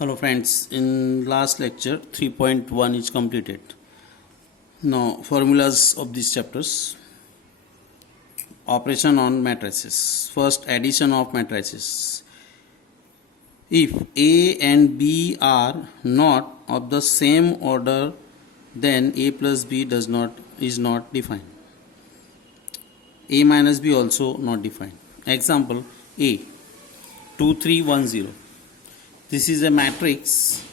Hello friends, in last lecture 3.1 is completed. Now formulas of these chapters. Operation on matrices. First, addition of matrices. If A and B are not of the same order, then A plus B is not defined. A minus B also not defined. Example A 2 3 1 0. This is a matrix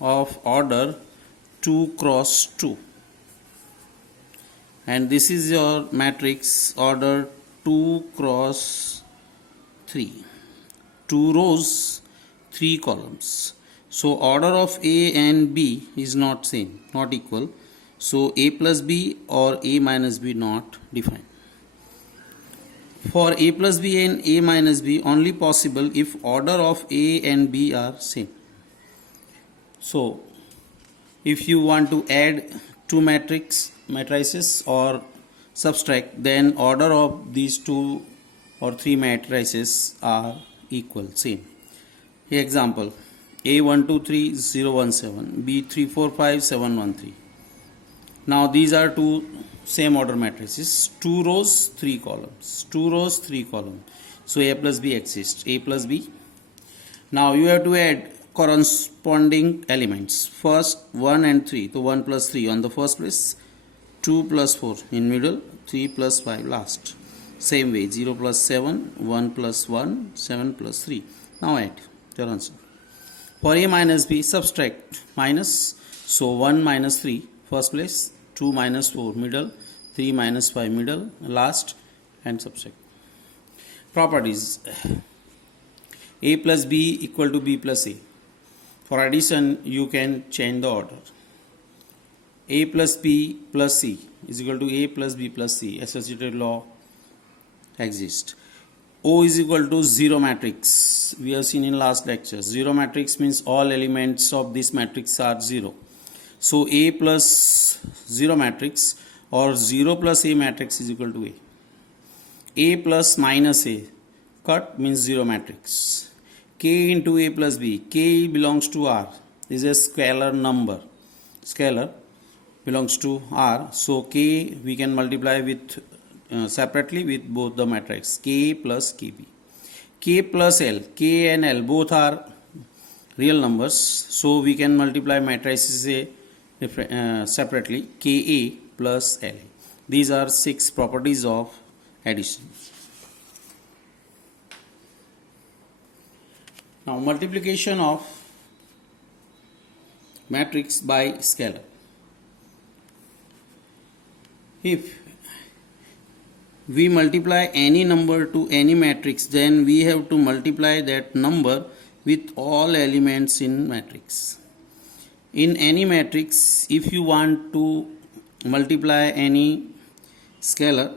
of order 2 cross 2, and this is your matrix order 2 cross 3, 2 rows 3 columns. So order of A and B is not same, not equal, so A plus B or A minus B not defined. For A plus B and A minus B only possible if order of A and B are same. So if you want to add two matrices or subtract, then order of these two or three matrices are equal, same. Example A 1 2 3 0 1 7, B 3 4 5 7 1 3. Now these are two same order matrices, 2 rows 3 columns, 2 rows 3 columns. So A plus B exists, A plus B. Now you have to add corresponding elements. First 1 and 3, so 1 plus 3 on the first place, 2 plus 4 in middle, 3 plus 5 last. Same way, 0 plus 7, 1 plus 1, 7 plus 3. Now add your answer. For A minus B, subtract minus, so 1 minus 3 first place, 2 minus 4 middle, 3 minus 5 middle, last, and subtract. Properties. A plus B equal to B plus A. For addition, you can change the order. A plus B plus C is equal to A plus B plus C. Associated law exists. O is equal to 0 matrix. We have seen in last lecture. 0 matrix means all elements of this matrix are 0. So A plus 0 matrix or 0 plus A matrix is equal to A. A plus minus A cut means 0 matrix. K into A plus B. K belongs to R. This is a scalar number. Scalar belongs to R. So K we can multiply with separately with both the matrix. K plus KB. K plus L. K and L both are real numbers. So we can multiply matrices separately, Ka plus La. These are 6 properties of addition. Now multiplication of matrix by scalar. If we multiply any number to any matrix, then we have to multiply that number with all elements in matrix. In any matrix, if you want to multiply any scalar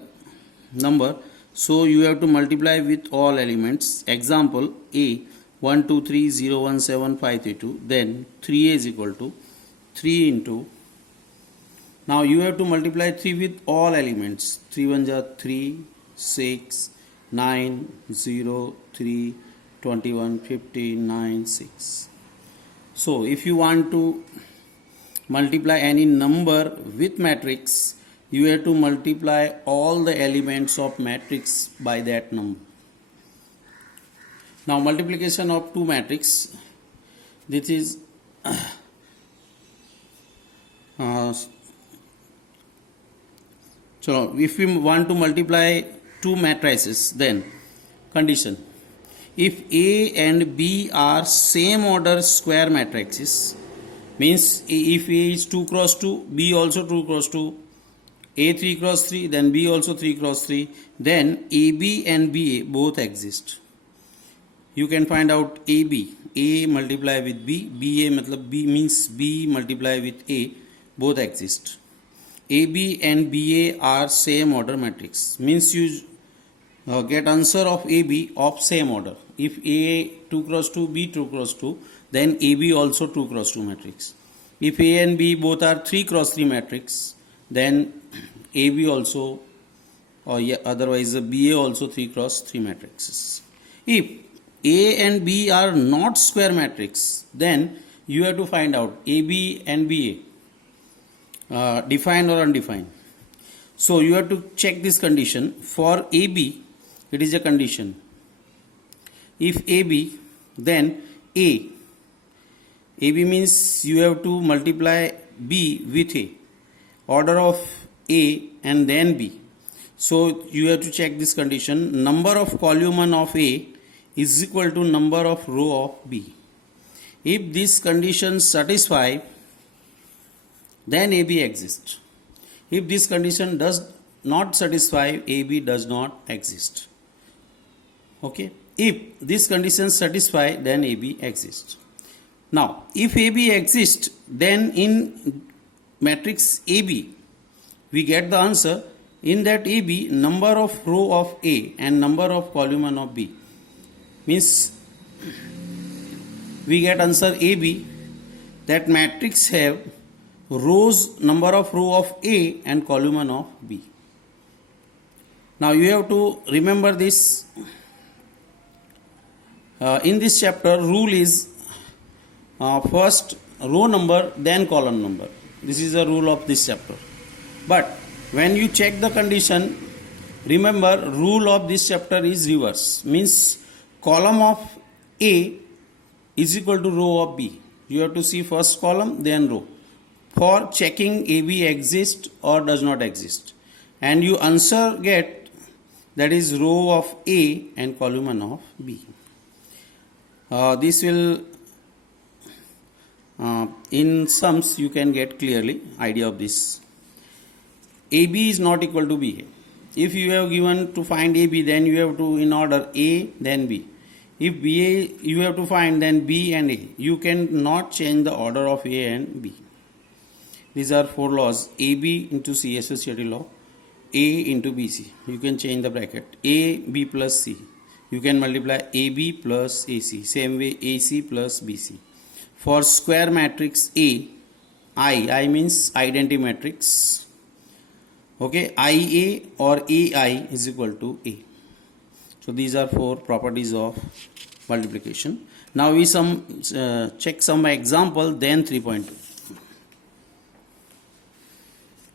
number, so you have to multiply with all elements. Example A 1 2 3 0 1 7 5 3 2, then 3A is equal to 3 into. Now you have to multiply 3 with all elements. 3 1 are 3, 6, 9, 0, 3, 21, 15, 9, 6. So if you want to multiply any number with matrix, you have to multiply all the elements of matrix by that number. Now multiplication of two matrix. This is so if we want to multiply two matrices, then condition. If A and B are same order square matrices, means if A is 2 cross 2, B also 2 cross 2, A 3 cross 3, then B also 3 cross 3, then AB and BA both exist. You can find out AB, A multiply with B, BA matlab B means B multiply with A, both exist. AB and BA are same order matrix, means you get answer of AB of same order. If A 2 cross 2, B 2 cross 2, then AB also 2 cross 2 matrix. If A and B both are 3 cross 3 matrix, then AB also, or otherwise BA also 3 cross 3 matrices. If A and B are not square matrix, then you have to find out AB and BA, defined or undefined. So you have to check this condition. For AB, it is a condition. If AB, then A. AB means you have to multiply B with A. Order of A and then B. So you have to check this condition. Number of column of A is equal to number of row of B. If this condition satisfy, then AB exists. If this condition does not satisfy, AB does not exist. Okay. If this condition satisfy, then AB exists. Now, if AB exists, then in matrix AB, we get the answer. In that AB, number of row of A and number of column of B. Means we get answer AB. That matrix have rows, number of row of A and column of B. Now you have to remember this. In this chapter, rule is first row number, then column number. This is the rule of this chapter. But when you check the condition, remember rule of this chapter is reverse. Means column of A is equal to row of B. You have to see first column, then row, for checking AB exists or does not exist. And you answer get, that is row of A and column of B. This will in sums you can get clearly idea of this. AB is not equal to BA. If you have given to find AB, then you have to in order A then B. If BA you have to find, then B and A. You cannot change the order of A and B. These are four laws. AB into C, associative law. A into BC. You can change the bracket. A, B plus C. You can multiply AB plus AC. Same way AC plus BC. For square matrix A, I means identity matrix. Okay, IA or AI is equal to A. So these are four properties of multiplication. Now we check some example, then 3.2.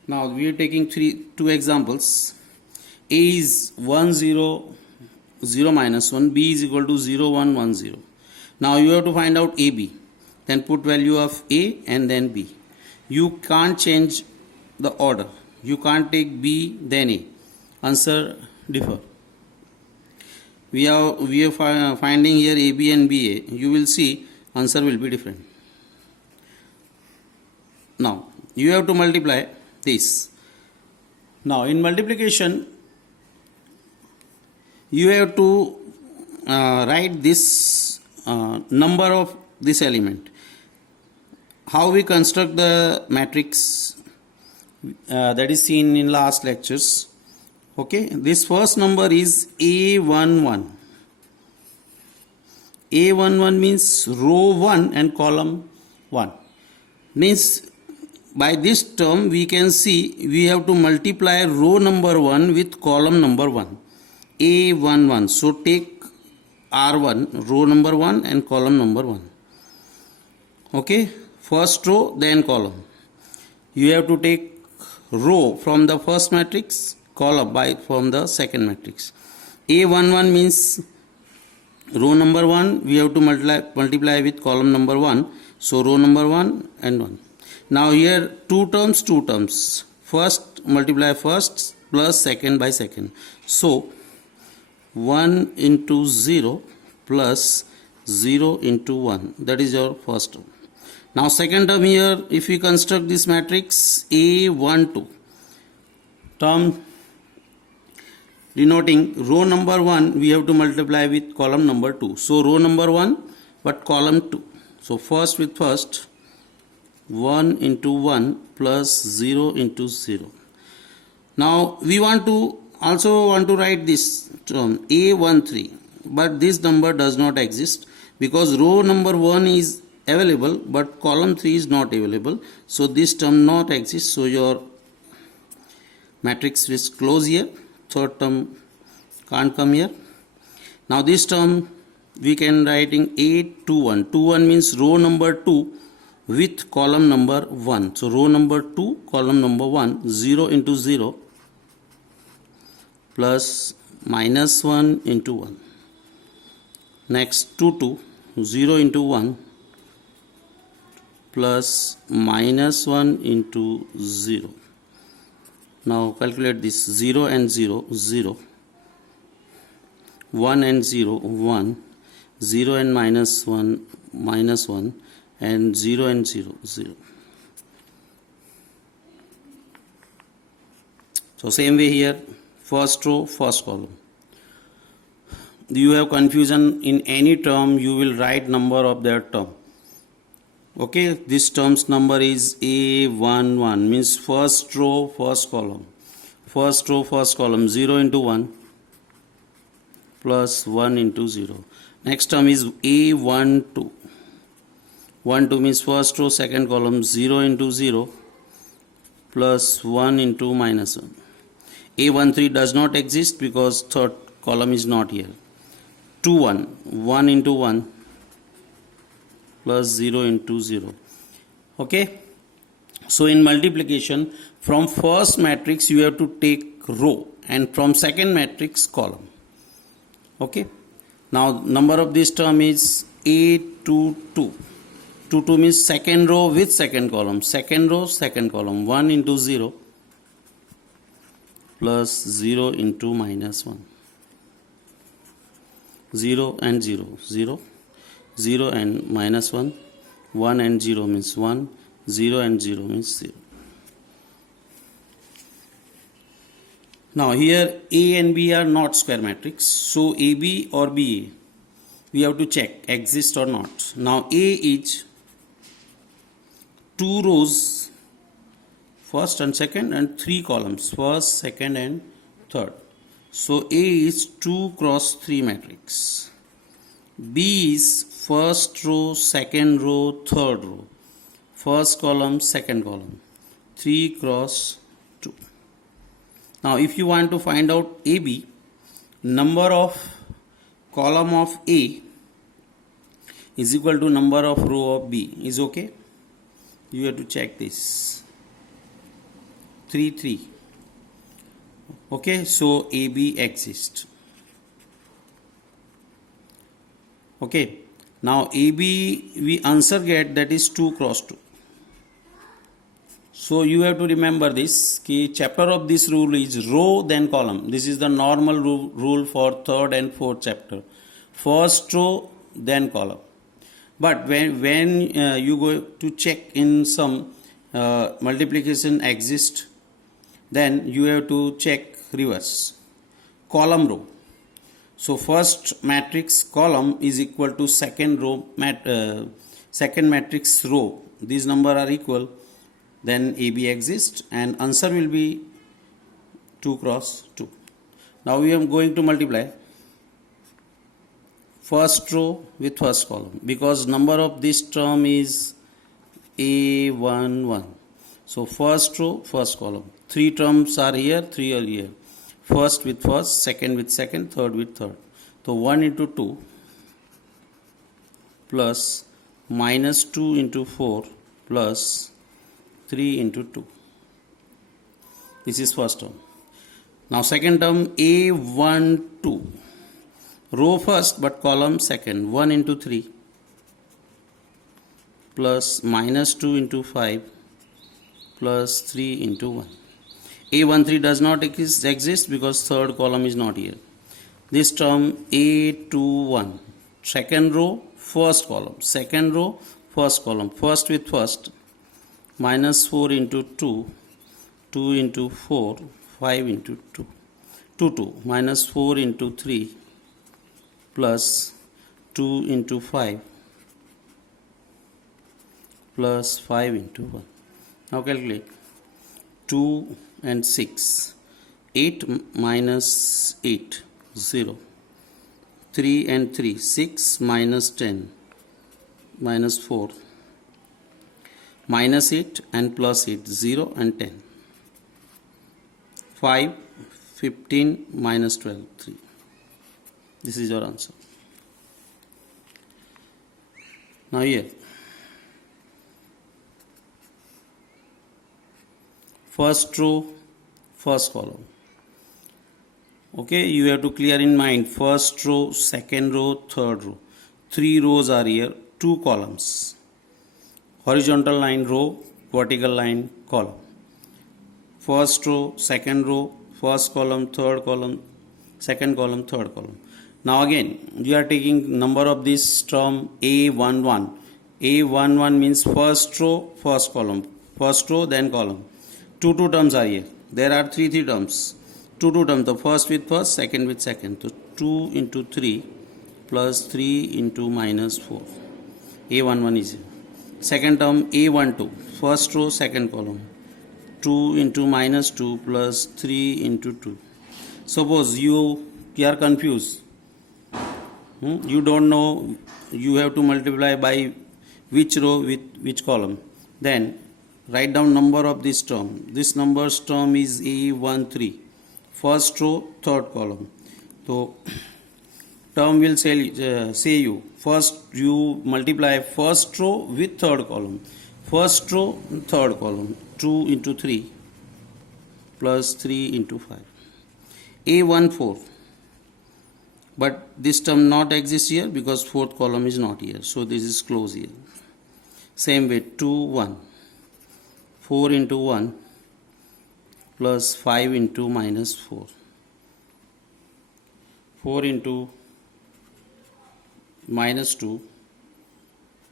Now we are taking two examples. A is 1 0 0 minus 1, B is equal to 0 1 1 0. Now you have to find out AB. Then put value of A and then B. You can't change the order. You can't take B then A. Answer differ. We are finding here AB and BA. You will see answer will be different. Now you have to multiply this. Now in multiplication you have to write this number of this element. How we construct the matrix that is seen in last lectures. Okay, this first number is A11. A11 means row 1 and column 1. Means by this term we can see we have to multiply row number 1 with column number 1. A11. So take R1, row number 1 and column number 1. Okay, first row then column. You have to take row from the first matrix, column from the second matrix. A11 means row number 1 we have to multiply with column number 1. So row number 1 and 1. Now here two terms. First multiply first plus second by second. So 1 into 0 plus 0 into 1. That is your first term. Now second term here, if we construct this matrix A12, term denoting row number 1 we have to multiply with column number 2. So row number 1 but column 2. So first with first, 1 into 1 plus 0 into 0. Now we also want to write this term A13, but this number does not exist because row number 1 is available but column 3 is not available. So this term not exist. So your matrix is close here. Third term can't come here. Now this term we can writing 8 2 1. 2 1 means row number 2 with column number 1. So row number 2, column number 1, 0 into 0 plus minus 1 into 1. Next 2 2, 0 into 1 plus minus 1 into 0. Now calculate this. 0 and 0, 0. 1 and 0, 1. 0 and minus 1, minus 1. And 0 and 0, 0. So same way here, first row, first column. You have confusion in any term, you will write number of that term. Okay, this term's number is A11, means first row, first column. First row, first column, 0 into 1 plus 1 into 0. Next term is A12. 1 2 means first row, second column, 0 into 0 plus 1 into minus 1. A13 does not exist because third column is not here. 2 1, 1 into 1 plus 0 into 0. Okay. So in multiplication, from first matrix you have to take row and from second matrix column. Okay. Now number of this term is A22. 2 2 means second row with second column. Second row, second column. 1 into 0 plus 0 into minus 1. 0 and 0. 0. 0 and minus 1. 1 and 0 means 1. 0 and 0 means 0. Now here A and B are not square matrix. So AB or BA, we have to check exist or not. Now A is 2 rows, first and second, and 3 columns, first, second and third. So A is 2 cross 3 matrix. B is first row, second row, third row. First column, second column. 3 cross 2. Now if you want to find out AB, number of column of A is equal to number of row of B. Is okay? You have to check this. 3 3. Okay, so AB exists. Okay, now AB we answer get, that is 2 cross 2. So you have to remember this key chapter of this rule is row then column. This is the normal rule for third and fourth chapter. First row then column. But when you go to check in some multiplication exist, then you have to check reverse. Column row. So first matrix column is equal to second row second matrix row. These numbers are equal. Then AB exists and answer will be 2 cross 2. Now we are going to multiply first row with first column because number of this term is A11. So first row, first column. 3 terms are here, 3 are here. First with first, second with second, third with third. So 1 into 2 plus minus 2 into 4 plus 3 into 2. This is first term. Now second term A12. Row first but column second. 1 into 3 plus minus 2 into 5 plus 3 into 1. A13 does not exist because third column is not here. This term A21. Second row, first column. Second row, first column. First with first. Minus 4 into 2. 2 into 4. 5 into 2. 2 2. Minus 4 into 3. Plus 2 into 5. Plus 5 into 1. Now calculate. 2 and 6. 8 minus 8. 0. 3 and 3. 6 minus 10. Minus 4. Minus 8 and plus 8. 0 and 10. 5. 15 minus 12. 3. This is your answer. Now here, first row, first column. Okay, you have to clear in mind first row, second row, third row. 3 rows are here, 2 columns. Horizontal line row, vertical line column. First row, second row, first column, third column, second column, third column. Now again, you are taking number of this term A11. A11 means first row, first column. First row, then column. Two terms are here. There are three terms. Two terms. The first with first, second with second. So 2 into 3 plus 3 into minus 4. A11 is here. Second term A12. First row, second column. 2 into minus 2 plus 3 into 2. Suppose you are confused. You don't know, you have to multiply by which row with which column. Then write down number of this term. This number's term is A13. First row, third column. So term will say you first you multiply first row with third column. First row, third column. 2 into 3 plus 3 into 5. A14. But this term not exists here because fourth column is not here. So this is closed here. Same way 2, 1. 4 into 1 plus 5 into minus 4. 4 into minus 2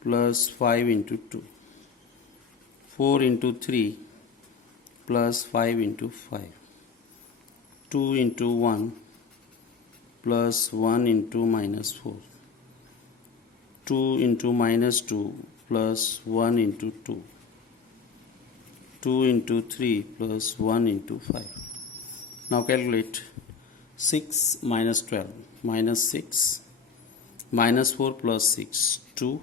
plus 5 into 2. 4 into 3 plus 5 into 5. 2 into 1 plus 1 into minus 4. 2 into minus 2 plus 1 into 2. 2 into 3 plus 1 into 5. Now calculate 6 minus 12 minus 6 minus 4 plus 6 2.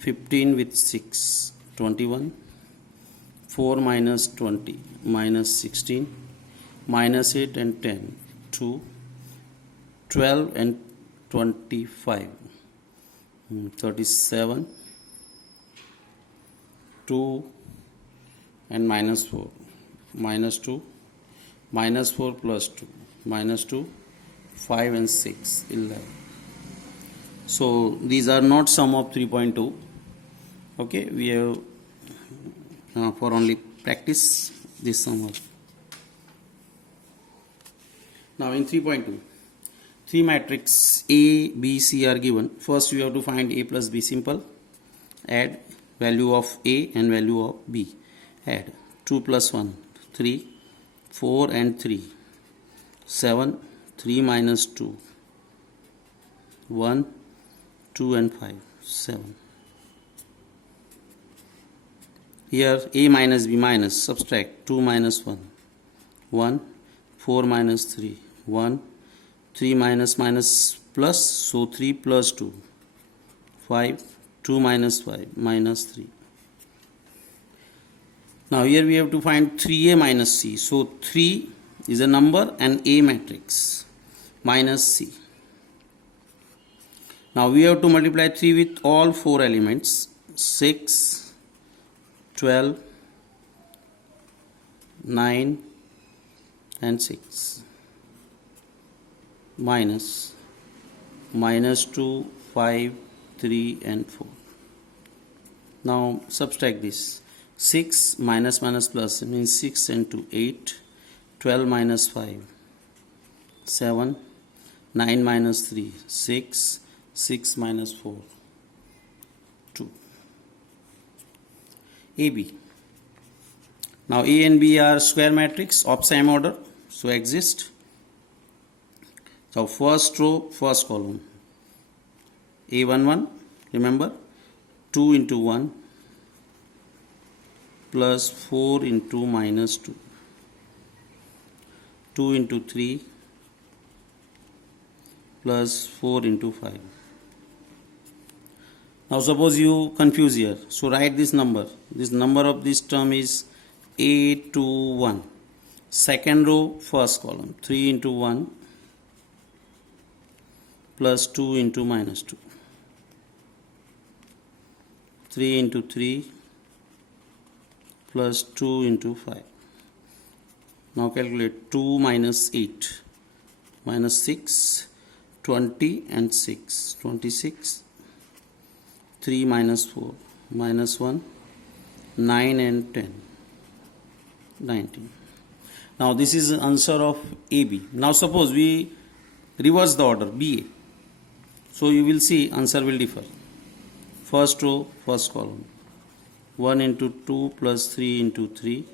15 with 6 21. 4 minus 20 minus 16 minus 8 and 10 2. 12 and 25 37. 2 and minus 4 minus 2 minus 4 plus 2 minus 2 5 and 6 11. So these are not sum of 3.2. Okay, we have for only practice this sum of. Now in 3.2, three matrix A, B, C are given. First you have to find A plus B simple. Add value of A and value of B. Add 2 plus 1, 3, 4 and 3, 7, 3 minus 2, 1, 2 and 5, 7. Here A minus B minus, subtract 2 minus 1, 1, 4 minus 3, 1, 3 minus minus plus, so 3 plus 2, 5, 2 minus 5, minus 3. Now here we have to find 3A minus C. So 3 is a number and A matrix minus C. Now we have to multiply 3 with all 4 elements. 6, 12, 9 and 6. Minus 2, 5, 3 and 4. Now subtract this. 6 minus minus plus means 6 and 2, 8. 12 minus 5, 7. 9 minus 3, 6. 6 minus 4, 2. AB. Now A and B are square matrix of same order, so exist. So first row, first column. A11, remember, 2 into 1 plus 4 into minus 2. 2 into 3 plus 4 into 5. Now suppose you confuse here. So write this number. This number of this term is A21. Second row, first column. 3 into 1 plus 2 into minus 2. 3 into 3 plus 2 into 5. Now calculate 2 minus 8 minus 6, 20 and 6, 26, 3 minus 4 minus 1, 9 and 10, 19. Now this is the answer of AB. Now suppose we reverse the order BA. So you will see answer will differ. First row, first column. 1 into 2 plus 3 into 3.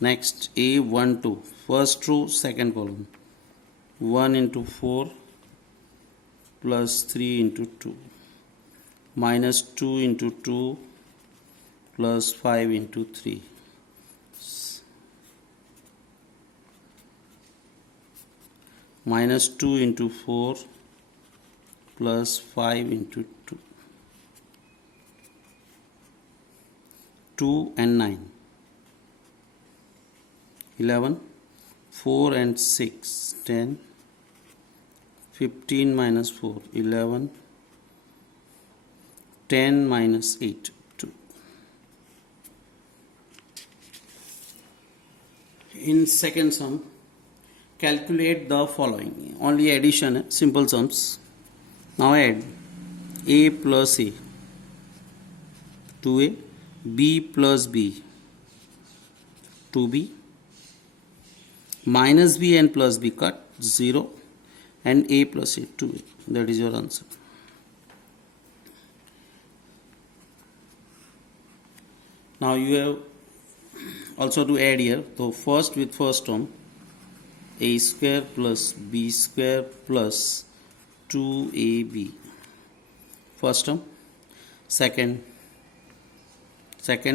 Next A 1 2. First row, second column. 1 into 4 plus 3 into 2. Minus 2 into 2 plus 5 into 3. Minus 2 into 4 plus 5 into 2. 2 and 9. 11. 4 and 6. 10. 15 minus 4. 11. 10 minus 8. 2. In second sum, calculate the following. Only addition, simple sums. Now add A plus A, 2A, B plus B, 2B, minus B and plus B cut, 0, and A plus A, 2A. That is your answer. Now you have also to add here. So first with first term, A square plus B square plus 2AB. First term. Second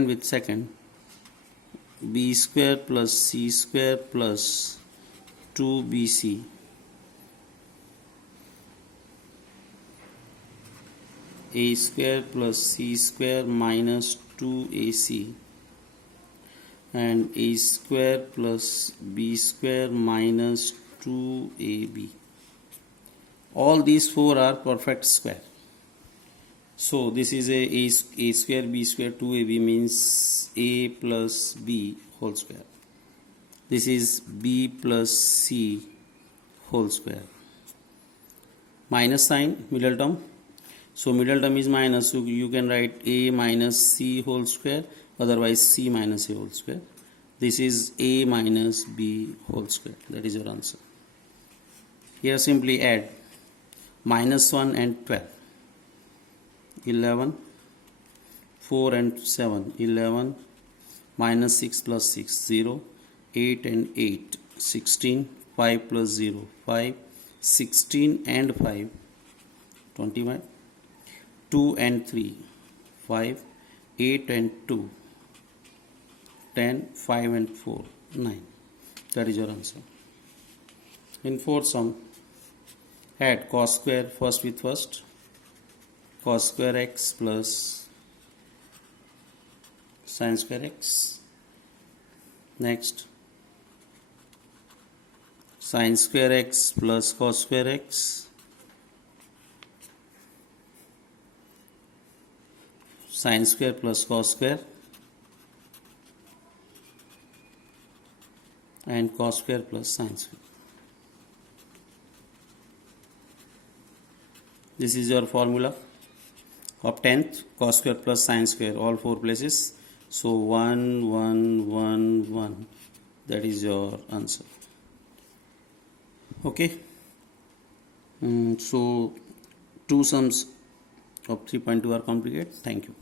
with second, B square plus C square plus 2BC. A square plus C square minus 2AC. And A square plus B square minus 2AB. All these four are perfect square. So this is A square B square 2AB means A plus B whole square. This is B plus C whole square. Minus sign, middle term. So middle term is minus, so you can write A minus C whole square, otherwise C minus A whole square. This is A minus B whole square. That is your answer. Here simply add minus 1 and 12. 11, 4 and 7, 11, minus 6 plus 6, 0, 8 and 8, 16, 5 plus 0, 5, 16 and 5, 21, 2 and 3, 5, 8 and 2, 10, 5 and 4, 9. That is your answer. In fourth sum, add cos square first with first. Cos square x plus sin square x. Next, sin square x plus cos square x. Sin square plus cos square. And cos square plus sin square. This is your formula of 10th, cos square plus sin square, all four places. So 1, 1, 1, 1. That is your answer. Okay. So two sums of 3.2 are completed. Thank you.